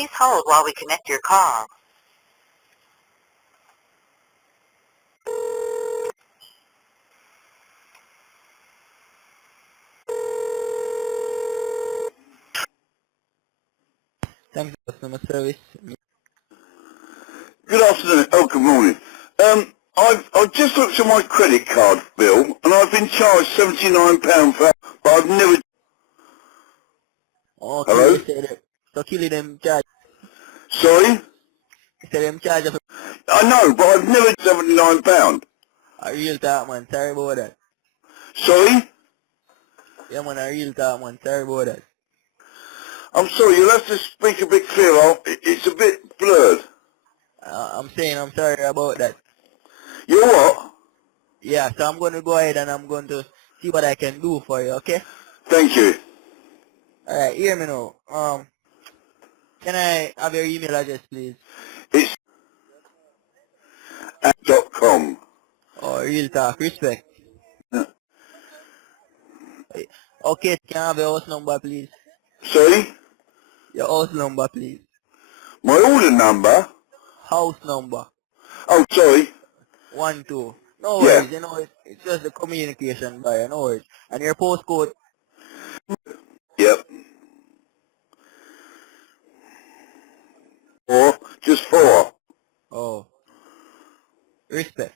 Please hold while we connect your call. Thanks for customer service. Good afternoon. Oh, good morning. I've just looked at my credit card bill and I've been charged £79 for, but I've never. Oh, Hello? you said it. So kill them charge. Sorry? You said them charge of I know, but I've never £79. a real talk, man. Sorry about that. Sorry? Yeah, man, a real talk, man. Sorry about that. I'm sorry. You'll have to speak a bit clearer. It's a bit blurred. I'm saying I'm sorry about that. You're what? Yeah, so I'm going to go ahead and I'm going to see what I can do for you, okay? Thank you. Alright, hear me now. Can I have your email address, please? It's at .com. Or real talk, respect. Okay, can I have your house number, please? Sorry? Your house number, please. My order number? House number. Oh, sorry. 1, 2. No Yeah. worries, you know, it's just the communication barrier, no worries. And your postcode? Yep. Or just 4. Oh, respect.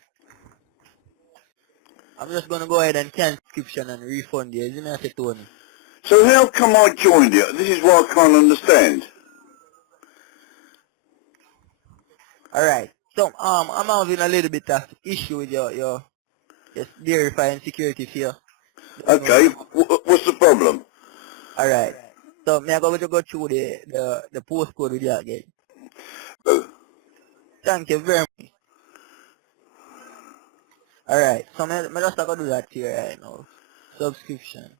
I'm just gonna go ahead and cancel subscription and refund you, isn't it, Tony? So how come I joined it? This is what I can't understand. Alright. So, I'm having a little bit of issue with your just verifying security for you. Don't know Okay, if what's the problem? alright. So, me I going to go through the postcode with you again. Oh, Thank you very much. Alright. So, me just gonna do that here right now. Subscription.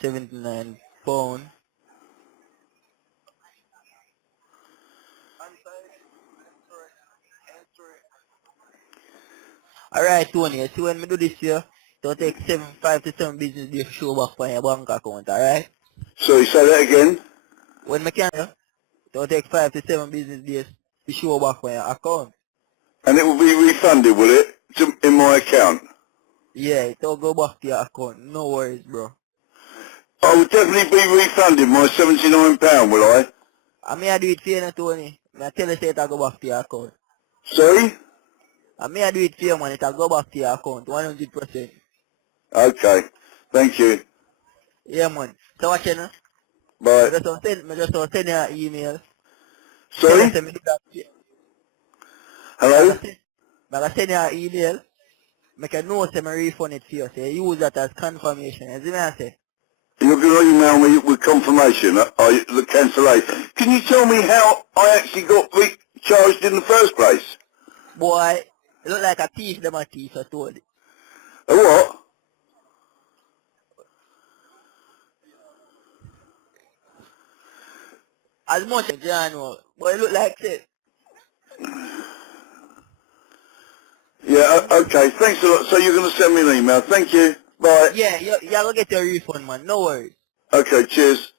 79 pound. Alright, Tony, you see when me do this here, it'll take 5 to 7 business days to show back on your bank account, alright? sorry, say that again? When me can, it'll take 5 to 7 business days to show back on your account. And it will be refunded, will it? In my account? Yeah, it'll go back to your account. No worries, bro. I will definitely be refunded my £79, will I? I may I do it for you, Tony. I tell you say it'll go back to your account. Sorry? I may I do it for you, man. It'll go back to your account, 100%. Okay, thank you. Yeah, man. So watch it, no? Bye. Me just want to send you an email. Tell you Sorry? say me do that for you. Hello? Me gonna send you an email. Make a note say me refund it for you. Say use that as confirmation. You see me I say? You're going to email me with confirmation, the cancellation. Can you tell me how I actually got charged in the first place? Boy, you look like a thief, them a thief, I told you. A what? As much as you know, boy, you look like it. Yeah, okay, thanks a lot. So you're going to send me an email. Thank you. Bye. Yeah, you're gonna get your refund, man. No worries. Okay, cheers.